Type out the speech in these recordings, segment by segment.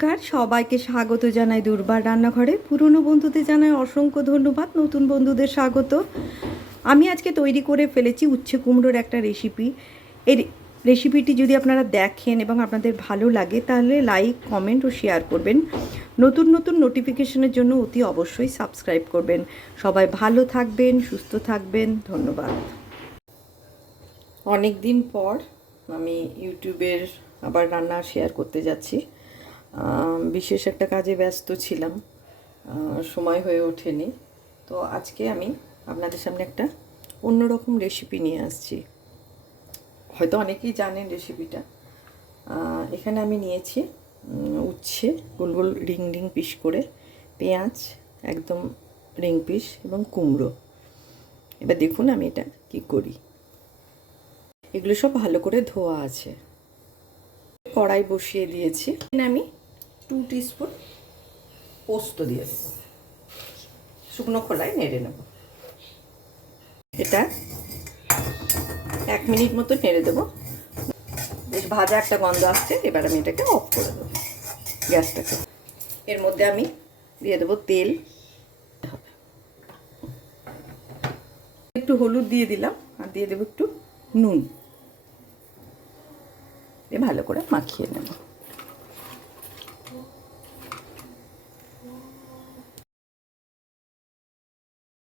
নমস্কার, সবাইকে স্বাগত জানাই দুর্বার রান্নাঘরে। পুরনো বন্ধুদের জানাই অসংখ্য ধন্যবাদ, নতুন বন্ধুদের স্বাগত। আমি আজকে তৈরি করে ফেলেছি উচ্ছে কুমড়োর একটা রেসিপি। এই রেসিপিটি যদি আপনারা দেখেন এবং আপনাদের ভালো লাগে তাহলে লাইক, কমেন্ট ও শেয়ার করবেন। নতুন নতুন নোটিফিকেশনের জন্য অতি অবশ্যই সাবস্ক্রাইব করবেন। সবাই ভালো থাকবেন, সুস্থ থাকবেন, ধন্যবাদ। অনেক দিন পর আমি ইউটিউবের আবার রান্না শেয়ার করতে যাচ্ছি। বিশেষ একটা কাজে ব্যস্ত ছিলাম, সময় হয়ে ওঠেনি। তো আজকে আমি আপনাদের সামনে একটা অন্যরকম রেসিপি নিয়ে আসছি। হয়তো অনেকেই জানেন রেসিপিটা। এখানে আমি নিয়েছি উচ্ছে গোল গোল রিং রিং পিস করে, পেঁয়াজ একদম রিং পিস এবং কুমড়ো। এবার দেখুন আমি এটা কি করি। এগুলো সব ভালো করে ধোয়া আছে। কড়াই বসিয়ে দিয়েছি। আমি 2 টিস্পুন পোস্ত দিয়ে দেব, শুকনো খোলায় নেড়ে নেব। এটা 1 মিনিট মতো নেড়ে দেবো। বেশ ভাজা একটা গন্ধ আসছে। এবার আমি এটাকে অফ করে দেবো গ্যাসটাকে। এর মধ্যে আমি দিয়ে দেবো তেল, একটু হলুদ দিয়ে দিলাম, আর দিয়ে দেবো একটু নুন। ভালো করে মাখিয়ে নেব।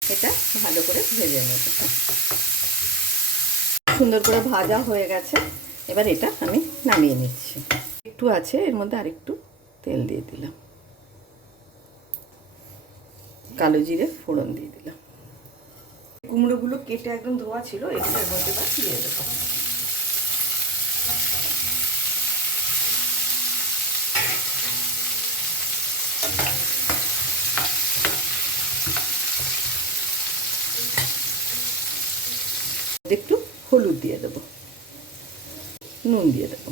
এটা ভালো করে ভেজে নেব। সুন্দর করে ভাজা হয়ে গেছে। এবার এটা আমি নামিয়ে নিচ্ছি। একটু আছে, এর মধ্যে আরেকটু তেল দিয়ে দিলাম, কালো জিরে ফোড়ন দিয়ে দিলাম। কুমড়োগুলো কেটে একদম ধোয়া ছিল, এগুলো এর মধ্যে দিয়ে দেবো। একটু হলুদ দিয়ে দেবো, নুন দিয়ে দেবো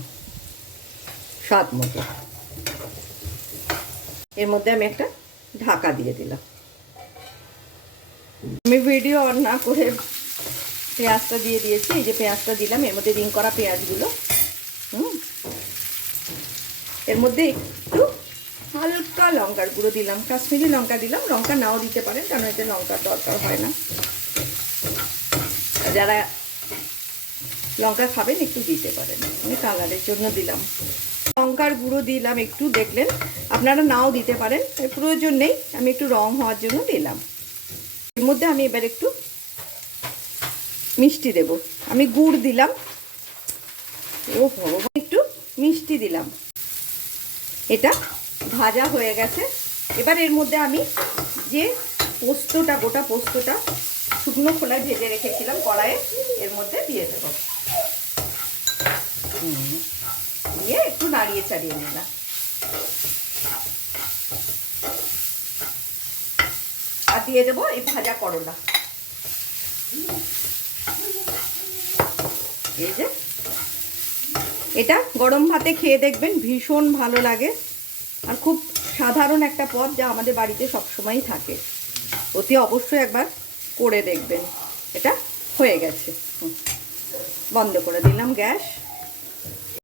স্বাদ মতো। এর মধ্যে আমি একটা ঢাকা দিয়ে দিলাম। আমি ভিডিও অন না করে পেঁয়াজটা দিয়ে দিয়েছি। এই যে পেঁয়াজটা দিলাম, এর মধ্যে রিং করা পেঁয়াজগুলো। এর মধ্যে একটু হালকা লঙ্কার গুঁড়ো দিলাম, কাশ্মীরি লঙ্কা দিলাম। লঙ্কা নাও দিতে পারেন, কারণ এতে লঙ্কার দরকার হয় না। যারা লঙ্কা খাবেন একটু দিতে পারেন, আমি কালারের জন্য দিলাম। লঙ্কার গুঁড়ো দিলাম একটু, দেখলেন, আপনারা নাও দিতে পারেন, প্রয়োজন নেই। আমি একটু রং হওয়ার জন্য দিলাম। এর মধ্যে আমি এবার একটু মিষ্টি দেব। আমি গুড় দিলাম, ও ভগবান, একটু মিষ্টি দিলাম। এটা ভাজা হয়ে গেছে। এবার এর মধ্যে আমি যে পোস্তটা, গোটা পোস্তটা শুকনো খোলায় ভেজে রেখেছিলাম কড়াইয়ে, এর মধ্যে দিয়ে দেবো। দিয়ে একটু নাড়িয়ে চাড়িয়ে নিলাম। আর দিয়ে দেবো এই ভাজা করলা। এই যে এটা গরম ভাতে খেয়ে দেখবেন, ভীষণ ভালো লাগে। আর খুব সাধারণ একটা পদ, যা আমাদের বাড়িতে সবসময়ই থাকে। অতি অবশ্যই একবার করে দেখবেন। এটা হয়ে গেছে, বন্ধ করে দিলাম গ্যাস।